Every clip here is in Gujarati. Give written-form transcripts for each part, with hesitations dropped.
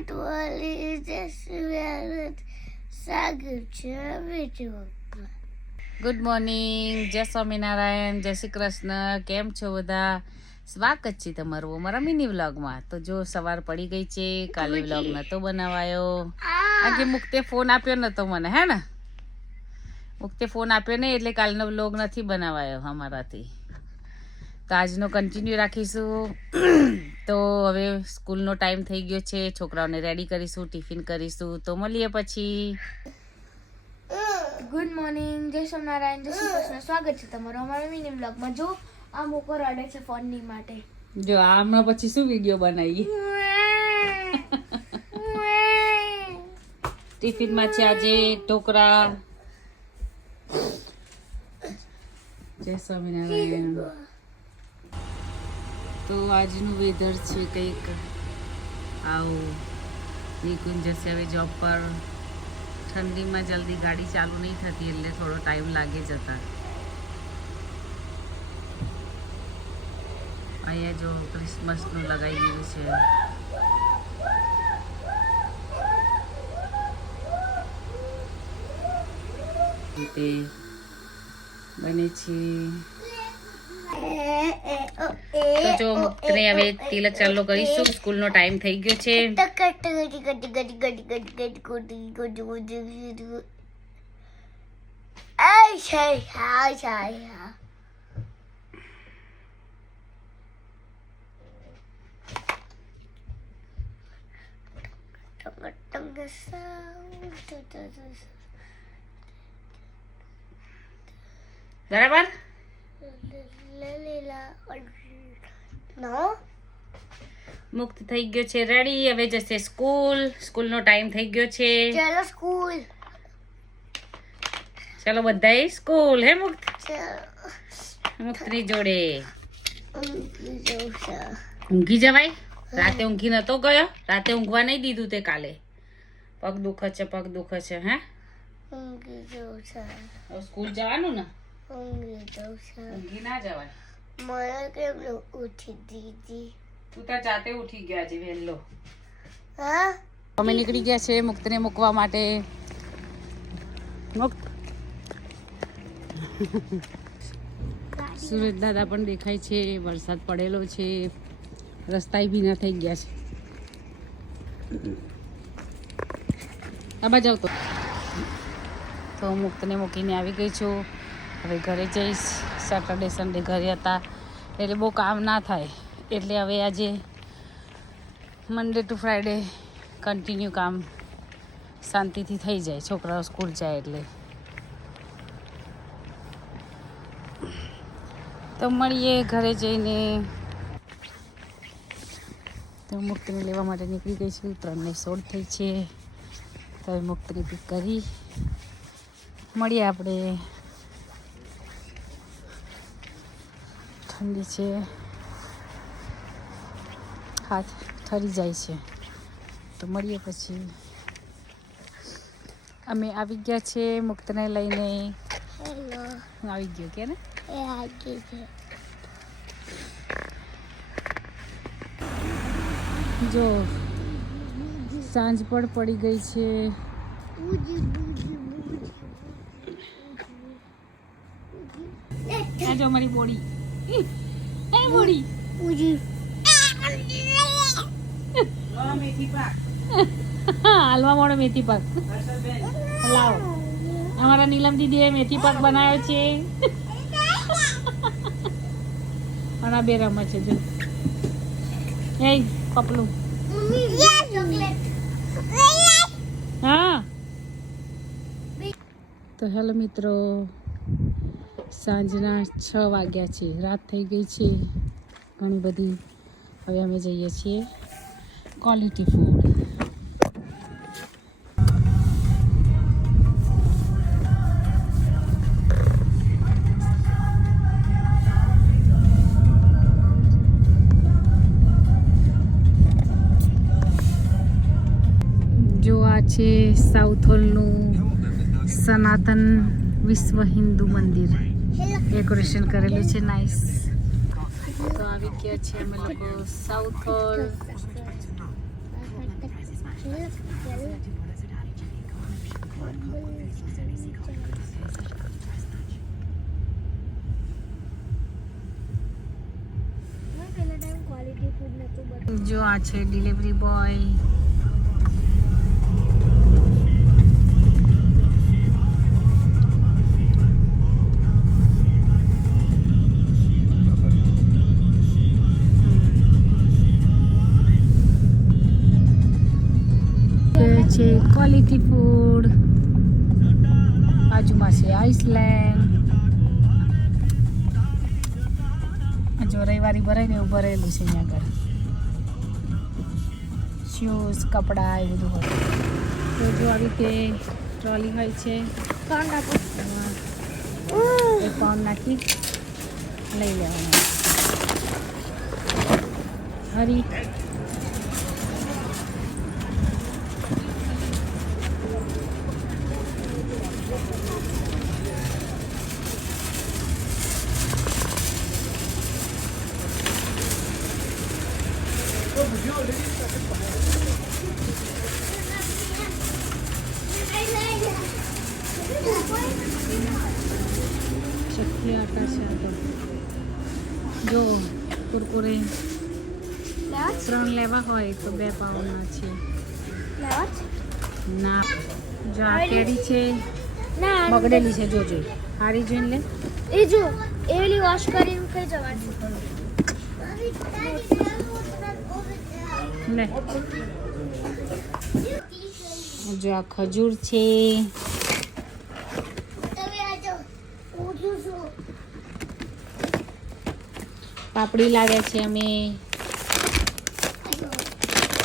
ગુડ મોર્નિંગ જય શ્રી સાગર છે વિડીયો. ગુડ મોર્નિંગ, જય સ્વામિનારાયણ, જય શ્રી કૃષ્ણ. કેમ છો બધા? સ્વાગત છે તમારું અમારા મિની વ્લોગમાં. તો જો સવાર પડી ગઈ છે, કાલે વ્લોગ નતો બનાવાયો. આજે મુક્તે ફોન આપ્યો નતો મને, હે ને? મુક્તે ફોન આપ્યો નહીં એટલે કાલનો વ્લોગ નથી બનાવાયો અમારાથી. તો આજનો કન્ટિન્યુ રાખીશું. તો હવે સ્કૂલનો ટાઈમ થઈ ગયો છે, છોકરાઓને રેડી કરીશું, ટિફિન કરીશું. તો મળીએ પછી. ગુડ મોર્નિંગ, જય સ્વામિનારાયણ, જય શ્રી કૃષ્ણ. સ્વાગત છે તમારું અમારા મિની વ્લોગમાં. જો આ મોકો રડે છે ફોનની માટે. જો આમાં પછી શું વિડીયો બનાવીએ? ટિફિનમાં છે આજે ઢોકળા. જય સ્વામિનારાયણ. તો આજનું વેધર છે કંઈક આવું. નિકુંજ જશે હવે જોબ પર. ઠંડીમાં જલ્દી ગાડી ચાલુ નહીં થતી એટલે થોડો ટાઈમ લાગે જતા. અહીંયા જો ક્રિસમસનું લગાવી દીધું છે. રીતે બને છે. તો જો મુક્તને હવે તિલક ચાલુ કરીશું. સ્કૂલનો ટાઈમ થઈ ગયો છે. બરાબર. મુક્ત થઈ ગયો છે રેડી. હવે જશે સ્કૂલ. સ્કૂલનો ટાઈમ થઈ ગયો છે. ચાલો સ્કૂલ. ચાલો બધાય સ્કૂલ. હે મુક્ત? મુક્તની જોડે ઊંઘી જવાય. રાતે ઊંઘી નતો ગયો. રાતે ઊંઘવા નહીં દીધું તે કાલે. પગ દુખે છે, પગ દુખે છે. હે સ્કૂલ જવાનું ને? ઊંઘી ના જવાય. મને કેમ ઉઠી દીધી? તું તો જાતે ઉઠી ગયા છે વહેલો. હા, અમે નીકળી ગયા છે મુક્તને મૂકવા માટે. મુક્ત સુરત દાદા પણ દેખાય છે. વરસાદ પડેલો છે. રસ્તા ભીના થઈ ગયા છે. આબા જાવ તો મુક્તને મૂકીને આવી ગઈ છું. હવે ઘરે જઈશ. સેટરડે સન્ડે ઘરે હતા એટલે બહુ કામ ના થાય. એટલે હવે આજે મંડે ટુ ફ્રાઈડે કન્ટિન્યુ કામ શાંતિથી થઈ જાય. છોકરાઓ સ્કૂલ જાય એટલે. તો મળીએ ઘરે જઈને. તો મુક્તને લેવા માટે નીકળી ગઈ છું. 3:16 થઈ છે. તો હવે મુક્તને પિક કરી મળીએ આપણે. ઠંડી છે, હાથ ઠરી જાય છે. તો મળીએ પછી. અમે આવી ગયા છે મુક્તને લઈને. હેલો. હું આવી ગયો કે ને? એ આગે છે. જો સાંજ પણ પડી ગઈ છે. આ જો અમારી બોડી. એ બોડી હાલવા મળો મેથી પાક. લાવો. અમારા નીલમ દીદીએ મેથી પાક બનાવ્યો છે. અને બે રમત છે જો. એ પપલું. હા. તો હેલો મિત્રો, સાંજના 6 વાગ્યા છે. રાત થઈ ગઈ છે ઘણી બધી. હવે અમે જઈએ છીએ ક્વોલિટી ફૂડ. જો આ છે સાઉથ હોલનું સનાતન વિશ્વ હિન્દુ મંદિર. ડેકોરેશન કરેલું છે નાઇસ. તો આવી ગયા છે અમે લોકો સાઉથ હોલ. જો આ છે ડિલિવરી બોય. છે ક્વોલિટી ફૂડ. બાજુમાં છે આઈસલેન્ડ. જો રવિવારી ભરાઈને એવું ભરેલું છે અહીંયા આગળ. શૂઝ કપડાં એ બધું હોય. તો જો આવી રીતે ટ્રોલી હોય છે. એક પાઉન્ડ નાખી લઈ લેવાનું. હરી શક્તિ આટા છે આ તો. જો કુરકુરે 3 લેવા હોય તો 2 પાઉન્ડના છે. ના જો આ કેરી છે બગડેલી છે. જોજો હારી જોઈને લે. એ જો એલી વોશ કરીને કઈ જવાનું લે. જો આ ખજૂર છે. પાપડી લાવ્યા છે અમે.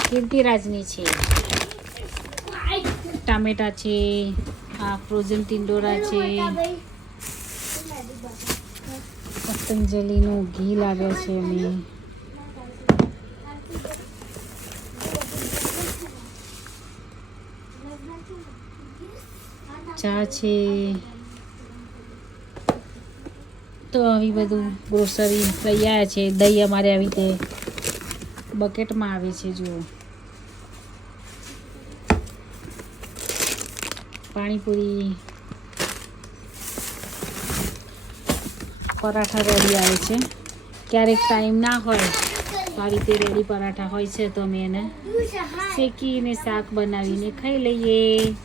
કીર્તિરાજની છે. ટામેટા છે. આ ફ્રોઝન ટિંડોરા છે. પતંજલિનું ઘી લાવ્યા છે અમે. ચા છે. તો આવી બધું ગ્રોસરી લઈ આવ્યા છે. દહીં અમારે આવી રીતે બકેટમાં આવે છે. જુઓ પાણીપુરી પરાઠા રેડી આવે છે. ક્યારેક ટાઈમ ના હોય તો આ રીતે રેડી પરાઠા હોય છે તો અમે એને શેકીને શાક બનાવીને ખાઈ લઈએ.